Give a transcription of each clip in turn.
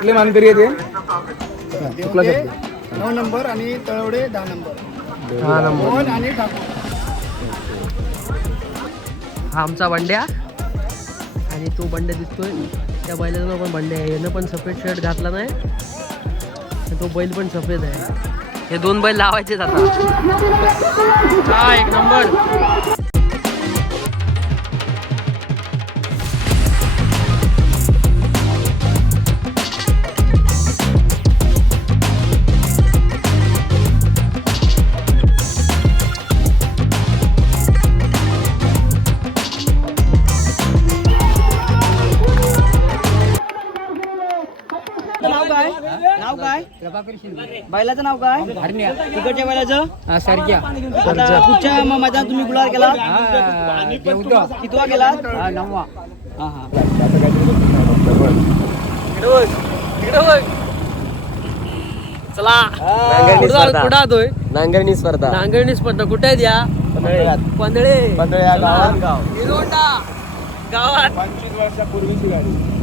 कुठले मानकरी आहे ते चुकला शब्द? नऊ नंबर आणि तळवडे दहा नंबर. हा नंबर. मोहन आणि ठाकूर. हा आमचा बंड्या. आणि तो बंड्या दिसतोय. त्या बैलाचं पण बंड्या आहे. यानं पण सफेद शर्ट घातला नाही. आणि तो बैल पण सफेद आहे. हे दोन बैल लावायचेच आता. हा एक नंबर. बैलाचं नाव काय? तिकडच्या बैलाचं? सारख्या. आता कुठच्या म- मैदानात तुम्ही गुलाल केला कितवा केला नववा. हा हा. चला. कुठं आलो- कुठं आलोय. नांगरणी स्पर्धा. नांगरणी स्पर्धा कुठे आहेत या? पंधळे पंधळे या गावात. हिरोंडा. गावात. पंचवीस वर्षापूर्वीची गाडी.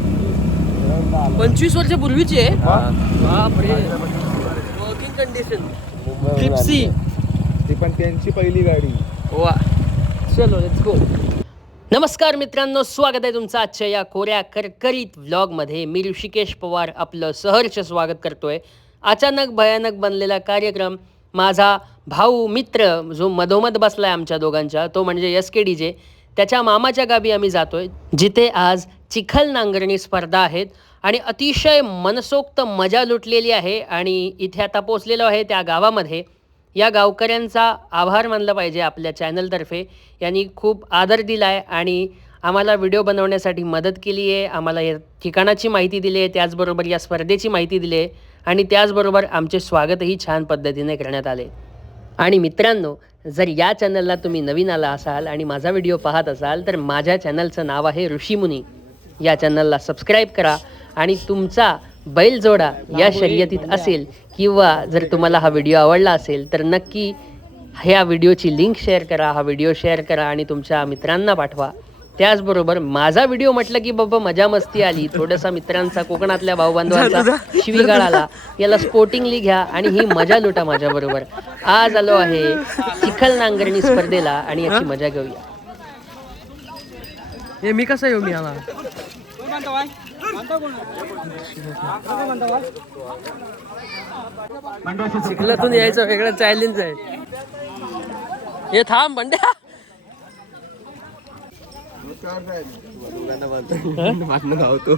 पंचवीस वर्षापूर्वीची आहे. बापरे. वर्किंग कंडिशन ट्रिप्सी ती पण त्यांची पहिली गाडी. वा. चलो लेट्स गो नमस्कार मित्रांनो स्वागत आहे तुमचं आजच्या या कोऱ्या करकरीत व्लॉगमध्ये मी ऋषिकेश पवार आपलं सहर्ष स्वागत करतोय. अचानक भयानक बनलेला कार्यक्रम. माझा भाऊ मित्र जो मधोमध बसलाय आमच्या दोघांच्या तो म्हणजे एस के डी जे त्याच्या मामाच्या गावी आम्ही जातोय. जिथे आज चिखल नांगरणी स्पर्धा आहेत आणि अतिशय मनसोक्त मजा लुटलेली आहे आणि इथे आता पोचलेलो आहे त्या गावामध्ये. या गावकऱ्यांचा आभार मानला पाहिजे आपल्या चॅनलतर्फे. यांनी खूप आदर दिला आहे आणि आम्हाला व्हिडिओ बनवण्यासाठी मदत केली आहे. आम्हाला या ठिकाणाची माहिती दिली आहे त्याचबरोबर या स्पर्धेची माहिती दिली आहे आणि त्याचबरोबर आमचे स्वागतही छान पद्धतीने करण्यात आले. आणि मित्रांनो जर या चॅनलला तुम्ही नवीन आला असाल आणि माझा व्हिडिओ पाहत असाल तर माझ्या चॅनलचं नाव आहे ऋषीमुनी. या चॅनलला सबस्क्राईब करा आणि तुमचा बैलजोडा या शर्यतीत असेल किंवा जर तुम्हाला हा व्हिडिओ आवडला असेल तर नक्की ह्या व्हिडिओची लिंक शेअर करा हा व्हिडिओ शेअर करा आणि तुमच्या मित्रांना पाठवा. त्याचबरोबर माझा व्हिडिओ म्हटलं की बाबा मजा मस्ती आली. थोडासा मित्रांचा कोकणातल्या भाऊबांधवांचा शिवीगाळ आला. याला स्पोर्टिंगली घ्या आणि ही मजा लुटा माझ्याबरोबर आज आलो आहे चिखल नांगरणी स्पर्धेला आणि याची मजा घेऊया. हे मी कसं येऊ मी आला चिखलातून यायचं वेगळं चॅलेंज आहे. हे थांब बंड्या.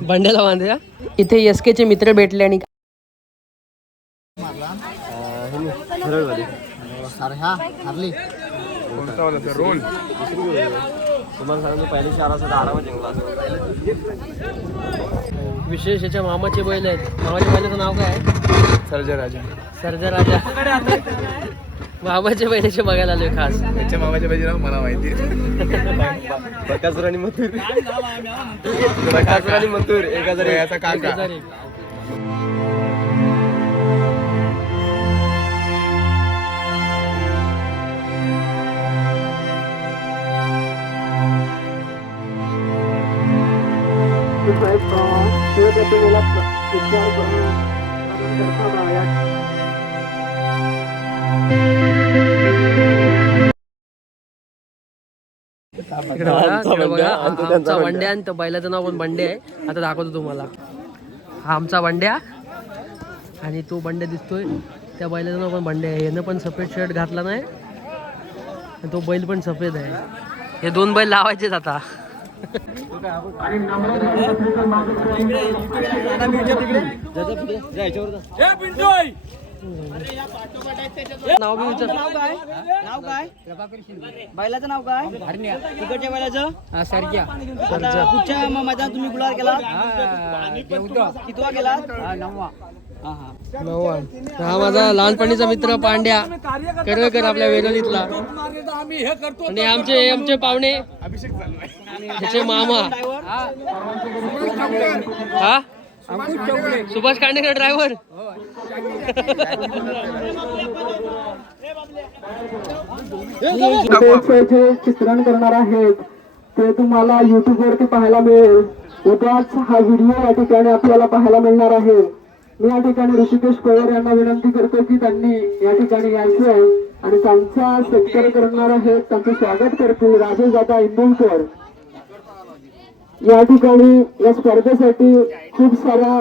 बंड्याला बांधूया. इथे एस चे मित्र भेटले आणि कोणता वाला तो रोल. तुम्हाला सांगतो पहिले चार वाजता आरामात जिंकला विशेष याच्या मामाचे बैल आहेत. मामाच्या बैलाचं नाव काय आहे? सर्जा राजा सर्जा राजा मामाच्या बैलाचे बघायला आलोय खास. त्याच्या मामाच्या नाव मला माहिती बकासूर आणि मथुर. बकासूर आणि मथुर. एक हजार. याचा काका. इकडे बघा, इकडे बघा. आमचा आणि बैलाचं नाव पण बंडे आहे. आता दाखवतो तुम्हाला. हा आमचा बंड्या. आणि तो बंड्या दिसतोय. त्या बैलाचं नाव पण बंड्या आहे. यानं पण सफेद शर्ट घातला नाही. तो बैल पण सफेद आहे. हे दोन बैल लावायचेच आता. नाव बी विचार. नाव काय? नाव काय? बैलाचं नाव काय? तिकडच्या बैलाचं? सारख्या कुठच्या म- मैदानात तुम्ही गुलाल केला कितवा केला नववा. हा हा. हा माझा लहानपणीचा मित्र पांड्या. करवेकर आपल्या वेगळीतला आणि आमचे आमचे पाहुणे त्याचे मामा. हा? सुभाष कांडेकर ड्रायव्हर चित्रण करणार आहेत ते तुम्हाला युट्यूब वरती पाहायला मिळेल. उद्याच हा व्हिडिओ या ठिकाणी आपल्याला पाहायला मिळणार आहे. मी या ठिकाणी ऋषिकेश पवार यांना विनंती करतो की त्यांनी या ठिकाणी यायचे आहे आणि त्यांचा सत्कार करणार आहेत त्यांचं स्वागत करतील. राजेश दादा इंदुलकर. या ठिकाणी या स्पर्धेसाठी खूप साऱ्या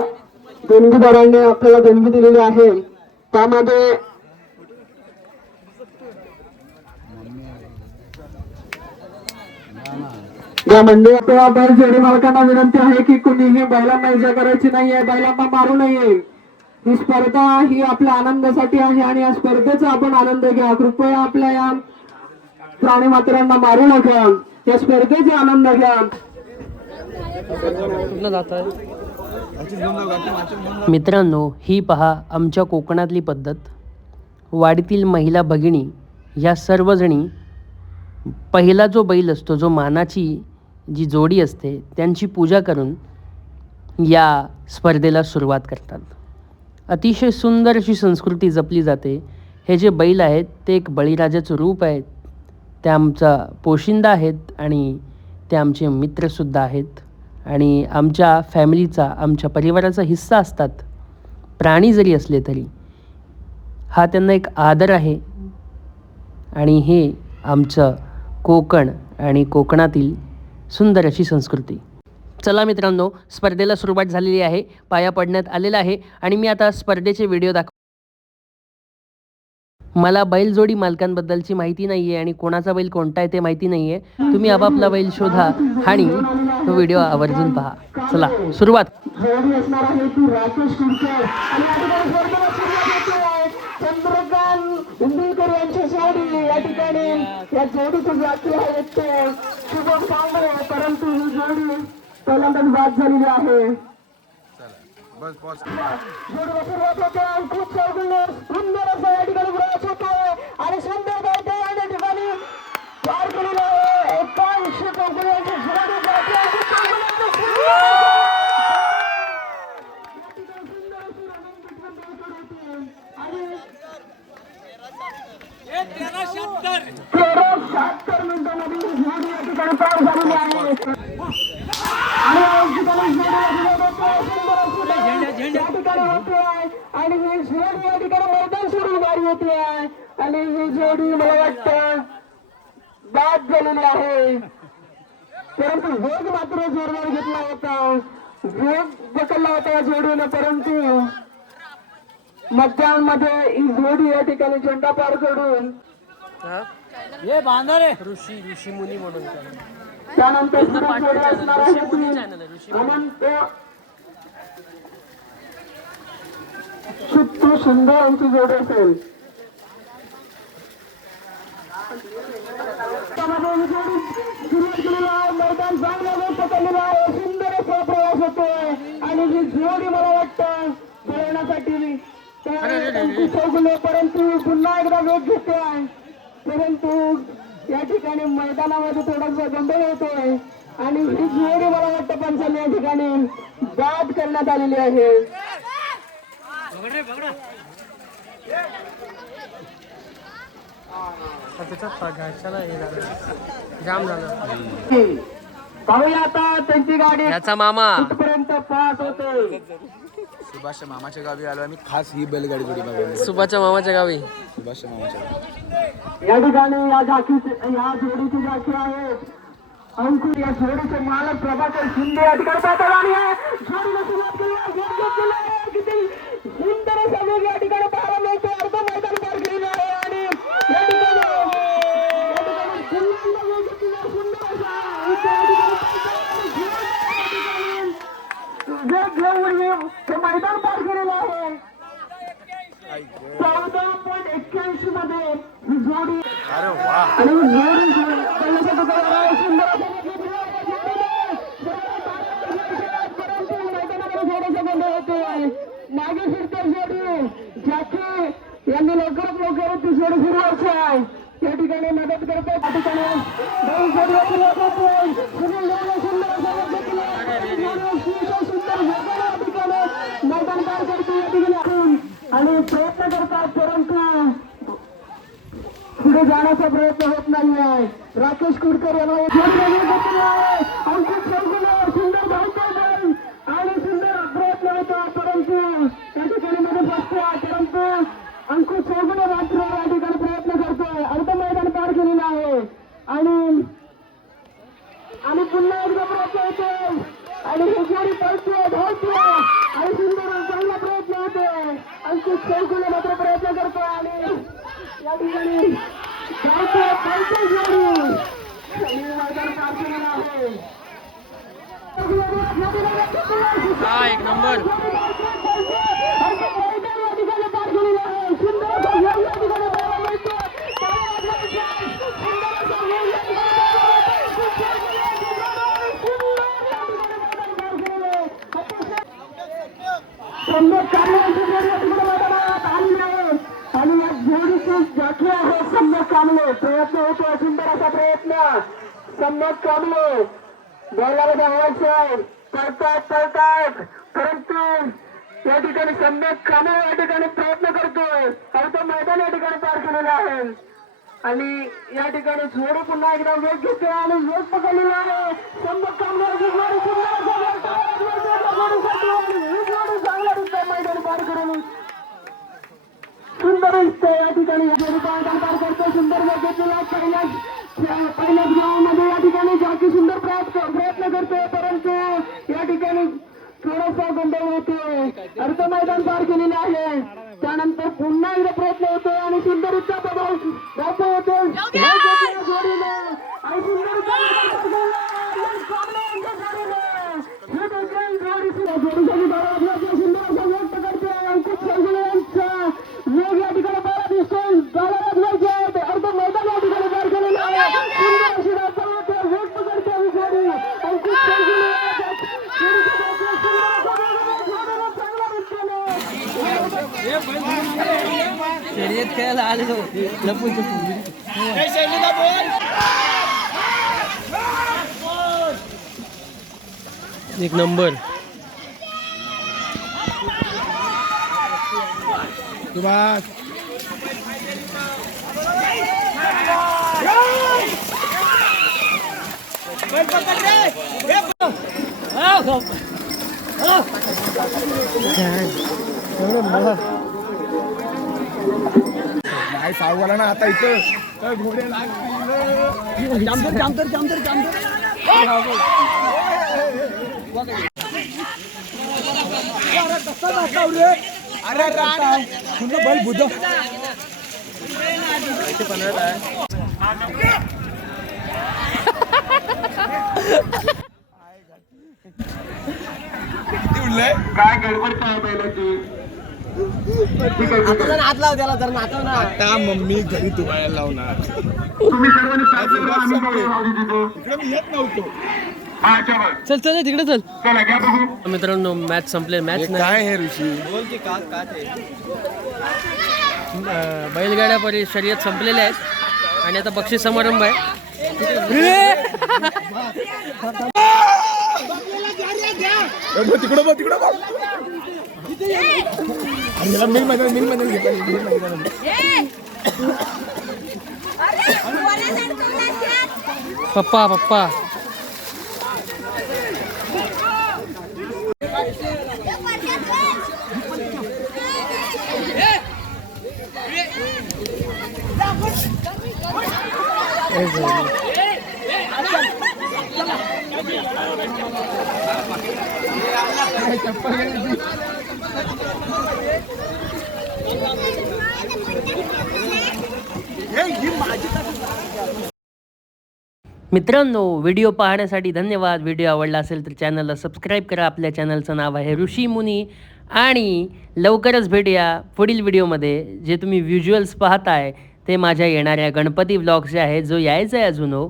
देणगीदारांनी आपल्याला देणगी दिलेली आहे. त्यामध्ये या मंडळाच्या बैल जोडी मालकांना विनंती आहे की कुणीही बैलांना इजा करायची नाहीये बैलांना मारू नये. ही स्पर्धा ही आपल्या आनंदासाठी आहे आणि या स्पर्धेचा आपण आनंद घ्या. कृपया आपल्या या प्राणी मात्रांना मारू नका. या स्पर्धेचा आनंद घ्या. मित्रांनो ही पहा आमच्या कोकणातली पद्धत. वाडीतील महिला भगिनी ह्या सर्वजणी पहिला जो बैल असतो जो मानाची जी जोडी असते त्यांची पूजा करून या स्पर्धेला सुरुवात करतात. अतिशय सुंदर अशी संस्कृती जपली जाते. हे जे बैल आहेत ते एक बळीराजाचं रूप आहे ते आमचा पोशिंदा आहेत आणि ते आमचे मित्रसुद्धा आहेत. आणि आमच्या फॅमिलीचा आमच्या परिवाराचा हिस्सा असतात प्राणी जरी असले तरी. हा त्यांना एक आदर आहे. आणि हे आमचं कोकण आणि कोकणातील सुंदर अशी संस्कृती. चला मित्रांनो स्पर्धेला सुरुवात झालेली आहे. पाया पडण्यात आलेला आहे. आणि मी आता स्पर्धेचे व्हिडिओ दाखव मला बैलजोडी मालकांबद्दलची माहिती नाही आहे आणि कोणाचा बैल कोणता आहे ते माहिती नाही आहे तुम्ही आपापला बैल शोधा आणि तो व्हिडिओ आवर्जून पहा. चला सुरुवात. जोडी या ठिकाणी यांची जोडी या ठिकाणी या जोडीची जाती आहे. ते शुभम कांबळे परंतु ही जोडी पहिल्यांदाच बाद झालेली आहे. आणि खूप चौगुल्य सुंदर असं या ठिकाणी प्रवास होतोय आणि सुंदर गावते या ठिकाणी पार केलेलं आहे एकाऐंशी चौगुल्यांची जोडी जाते आणि चौगुल्यांची सुरुवात. तेरा शहात्तर मिनिटांमध्ये ही जोडी या ठिकाणी पार झालेली आहे आणि या ठिकाणी जोडीला सुरुवात होते आहे. सुंदर अशी या ठिकाणी होते आहे. आणि ही जोडी या ठिकाणी मैदान सोडून गाडी होती आहे आणि ही जोडी मला वाटतं बाद झालेली आहे परंतु वेग मात्र जोरदार घेतला होता. वेग पकडला होता या जोडीने परंतु मध्यामध्ये ही जोडी या ठिकाणी झेंडा पार करून हे बांधा रे. ऋषी ऋषी मुनी म्हणून त्यानंतर जोडी अनंत सुट्टू शिंदे यांची जोडी असेल. ही जोडी मैदान चांगला पकडलेला आहे. सुंदर असा प्रवास होतोय. आणि ही जोडी मला वाटतं पळवण्यासाठी चौगले परंतु पुन्हा एकदा वेग घेते आहे परंतु या ठिकाणी मैदानामध्ये थोडासा गोंधळ होतोय. आणि ही जोडी मला वाटतं पंचांनी या ठिकाणी बाद करण्यात आलेली आहे. जाम झालं. पाहूया आता त्यांची गाडी याचा मामा. कुठपर्यंत पास होते. सुभाषच्या मामाच्या गावी आलो आम्ही. खास ही बैलगाडी जोडी बघायला. सुभाच्या मामाच्या गावी. सुभाषच्या मामाच्या गावी. या ठिकाणी या झाकीचे या जोडीची झाकी आहे. अंकुर या जोडीचे मालक प्रभाकर शिंदे या ठिकाणी पाहतात आणि या जोडीला सुरुवात केली आहे. किती सुंदर असा वेग या ठिकाणी पाहायला मिळतो अर्ध मैदान शासकी यांनी लवकरात लवकर ती सोड सुरू आहे. या ठिकाणी मदत करते त्या ठिकाणी. आणि प्रयत्न करतात परंतु पुढे जाण्याचा प्रयत्न होत नाही आहे राकेश कुडकर यांना सुंदर आणि सुंदर प्रयत्न होता परंतु एकूण चौघडे रात्र या ठिकाणी प्रयत्न करतोय. अर्ध मैदान पार केलेलं आहे. आणि आणि पुन्हा एकदा प्रयत्न होतोय आणि हे जोडी पळतोय धावतोय आणि सुंदर चांगला प्रयत्न होतोय. अंकित चौकुले मात्र प्रयत्न करतोय. आणि या ठिकाणी धावतोय पळतोय जोडी. मैदान पार केलेलं आहे. एक नंबर. प्रयत्न होतो सुंदर असा प्रयत्न सम्यक कामले बैलाला धावायचं आहे पळतात परंतु या ठिकाणी सम्यक कामले या ठिकाणी प्रयत्न करतोय. आणि तो मैदान या ठिकाणी पार केलेला आहे. आणि या ठिकाणी जोडी पुन्हा एकदा वेग घेतोय आणि वेग पकडलेला आहे. सम्यक कामगार मैदान पार करून सुंदर दिसतंय. या ठिकाणी मैदान पार करतोय. सुंदर वेग घेतलेला पहिल्याच पहिल्याच ग्राउंडमध्ये या ठिकाणी जाकी सुंदर प्रयत्न प्रयत्न करतोय. थोडासा गोंधळ होतोय अर्ध मैदान पार केलेले आहे. त्यानंतर पुन्हा एकदा प्रयत्न होतोय आणि सुंदरचा प्रभाव जोडीला. जोडीने आणि सुंदरचा बाळा सुंदर असा व्यक्त करतोय अंकुश चौगुले यांचा योग या ठिकाणी बाळा दिसतोय बाळा बदलायचे अर्ध मैदान या ठिकाणी पार केलेलं आहे सुंदर अशी धावता होते व्यक्त करते ही जोडी अंकुश चौगुले शर्यत खेळायला आलेलो लपून छपून एक नंबर सुभाष नाही सावला ना आता इथं काय घोडे लागतील? जामतर जामतर जामतर जामतर अरे राण तुझं बल बुध काय गडबड काय बैलाची? हात लाव त्याला तर नाचव ना. आता मम्मी घरी धुवायला लावणार. तुम्ही सर्वांनी करा, आम्ही जाऊ तिथे. इकडे मी येत नव्हतो. हा, चला. चल चल तिकडे चल. चला घ्या बघू. मित्रांनो मॅच संपले मॅच नाही. काय हे ऋषी? अं, बैलगाड्या परी शर्यत संपलेल्या आहेत. आणि आता बक्षीस समारंभ आहे. तिकडं बघ तिकडं बघ. मिल मैदान मिल मैदान घेता मिल मैदान पप्पा पप्पा मित्रांनो व्हिडिओ पाहण्यासाठी धन्यवाद. व्हिडिओ आवडला असेल तर चॅनलला सबस्क्राईब करा. आपल्या चॅनलचं नाव आहे ऋषी मुनी. आणि लवकरच भेटूया पुढील व्हिडिओमध्ये जे तुम्ही व्हिज्युअल्स पाहताय ते माझ्या येणाऱ्या गणपती व्लॉग्स जे आहे जो यायचा आहे अजून हो.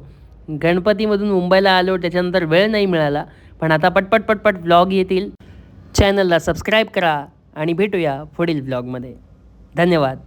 गणपतीमधून मुंबईला आलो त्याच्यानंतर वेळ नाही मिळाला. पण आता पटपट पटपट व्लॉग येतील. चॅनलला सबस्क्राईब करा आणि भेटूया पुढील ब्लॉगमध्ये. धन्यवाद.